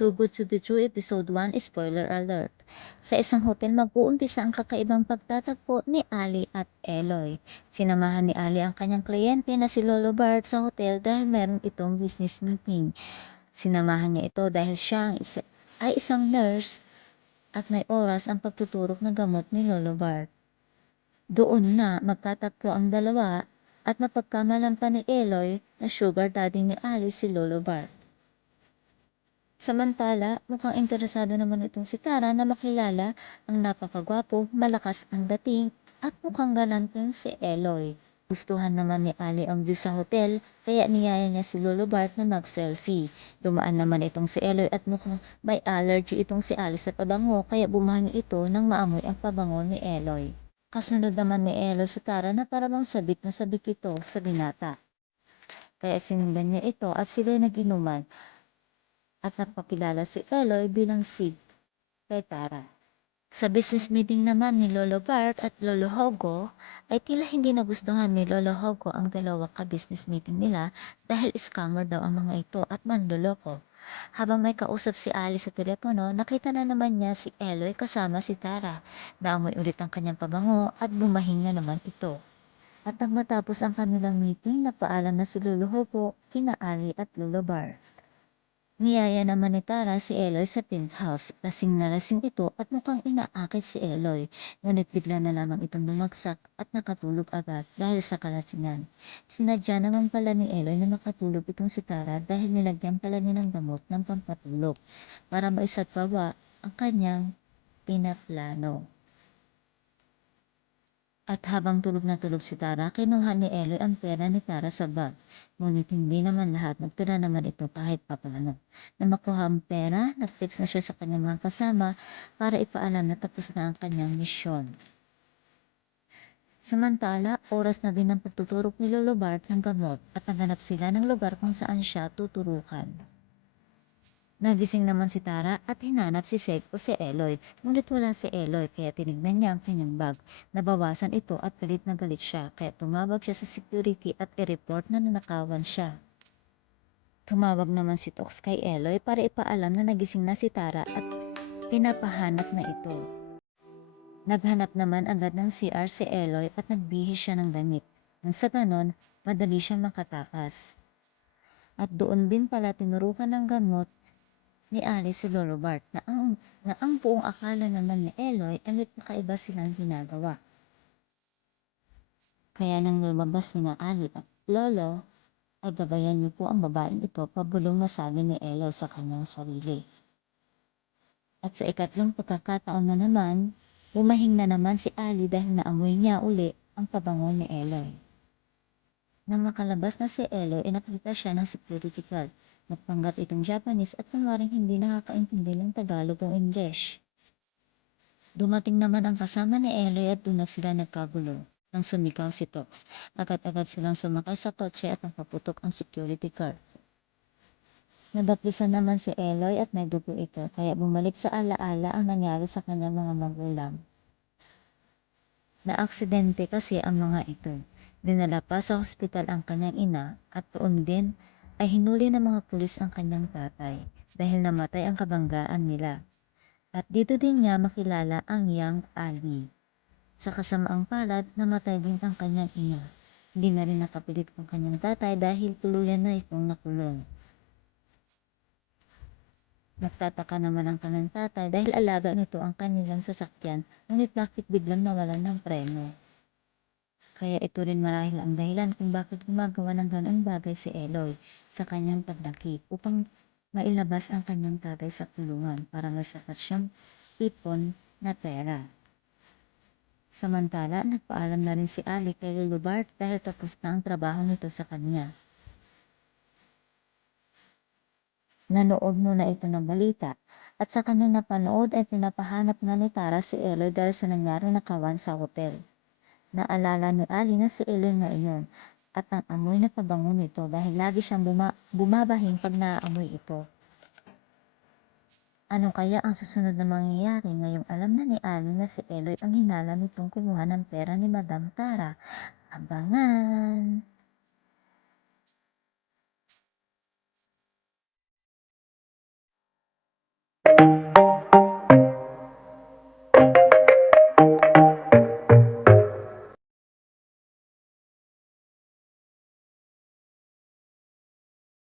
Too Good to Be True Episode 1 Spoiler Alert. Sa isang hotel mag-uumpisa ang kakaibang pagtatagpo ni Ali at Eloy. Sinamahan ni Ali ang kanyang kliyente na si Lolo Bart sa hotel dahil meron itong business meeting. Sinamahan niya ito dahil siya ay isang nurse at may oras ang pagtuturok ng gamot ni Lolo Bart. Doon na magtatagpo ang dalawa at mapagkamalan pa ni Eloy na sugar daddy ni Ali si Lolo Bart. Samantala, mukhang interesado naman itong si Tara na makilala ang napakagwapo, malakas ang dating, at mukhang galanteng si Eloy. Gustuhan naman ni Ali ang view sa hotel, kaya niyaya niya si Lolo Bart na mag-selfie. Dumaan naman itong si Eloy at mukhang may allergy itong si Ali sa pabango, kaya bumahan ito nang maamoy ang pabango ni Eloy. Kasunod naman ni Eloy sa Tara na parang sabik na sabik ito sa binata. Kaya sinundan niya ito at sila'y nag-inuman at nagpakilala si Eloy bilang Sid kay Tara. Sa business meeting naman ni Lolo Bart at Lolo Hogo ay tila hindi nagustuhan ni Lolo Hogo ang dalawa ka-business meeting nila dahil scammer daw ang mga ito at manloloko. Habang may kausap si Ali sa telepono, nakita na naman niya si Eloy kasama si Tara. Naamoy ulit ang kanyang pabango at bumahinga naman ito. At nang matapos ang kanilang meeting, nagpaalam na si Lolo Hogo kina Ali at Lolo Bart. Niyaya naman ni Tara si Eloy sa penthouse. Lasing na lasing ito at mukhang inaakit si Eloy. Ngunit bigla na lamang itong bumagsak at nakatulog agad dahil sa kalasingan. Sinadya naman pala ni Eloy na makatulog itong si Tara dahil nilagyan pala niya ng gamot ng pampatulog para maisatpawa ang kanyang pinaplano. At habang tulog na tulog si Tara, kinuha ni Eloy ang pera ni Tara sa bag. Ngunit hindi naman lahat, nagtira naman ito kahit papaano. Na makuha ang pera, nag-text na siya sa kanyang mga kasama para ipaalam na tapos na ang kanyang misyon. Samantala, oras na din ang pagtuturok ni Lolo Bart ng gamot at naghanap sila ng lugar kung saan siya tuturukan. Nagising naman si Tara at hinanap si Sek o si Eloy. Ngunit wala si Eloy kaya tinignan niya ang kanyang bag. Nabawasan ito at galit na galit siya kaya tumawag siya sa security at i-report na nanakawan siya. Tumawag naman si Tox kay Eloy para ipaalam na nagising na si Tara at pinapahanap na ito. Naghanap naman agad ng CR si Eloy at nagbihis siya ng damit. Nang sa ganon, madali siyang makatakas. At doon din pala tinurukan ng gamot ni Ali si Lolo Bart na ang buong akala naman ni Eloy ay may kakaiba silang ginagawa. Kaya nang lumabas sina Ali at Lolo, ay gabayan niyo po ang babaeng ito pabulong na sabi ni Eloy sa kanyang sarili. At sa ikatlong pagkakataon na naman, bumahing na naman si Ali dahil naamoy niya uli ang pabango ni Eloy. Nang makalabas na si Eloy, nakita siya ng security guard. Nagpanggap itong Japanese at kunwaring hindi nakakaintindi ng Tagalog o English. Dumating naman ang kasama ni Eloy at doon na sila nagkagulo. Nang sumigaw si Tox, agad-agad silang sumakay sa kotse at nakaputok ang security guard. Nadapisan naman si Eloy at may dugo ito, kaya bumalik sa alaala ang nangyari sa kanyang mga magulang. Naaksidente kasi ang mga ito. Dinala pa sa hospital ang kanyang ina at doon din ay hinuli ng mga pulis ang kanyang tatay dahil namatay ang kabanggaan nila. At dito din niya makilala ang Young Ali. Sa kasamaang palad, namatay din ang kanyang ina. Hindi na rin nakapilit ang kanyang tatay dahil tuluyan na itong nakulong. Nagtataka naman ang kanyang tatay dahil alaga nito ang kanilang sasakyan, ngunit bakit biglang nawalan ng preno. Kaya ito rin marahil ang dahilan kung bakit gumagawa ng ganoong bagay si Eloy sa kanyang paglaki upang mailabas ang kanyang tatay sa kulungan para may sapat siyang ipon na pera. Samantala, nagpaalam na rin si Ali kay Lolo Bart dahil tapos na ang trabaho nito sa kanya. Nanood muna ito ng balita at sa kanyang napanood ay pinapahanap na ni Tara si Eloy dahil sa nangyari na kawan sa hotel. Naalala ni Ali na si Eloy ngayon at ang amoy na pabango nito dahil lagi siyang bumabahing pag naaamoy ito. Ano kaya ang susunod na mangyayari ngayong alam na ni Ali na si Eloy ang hinala nitong kumuha ng pera ni Madam Tara? Abangan!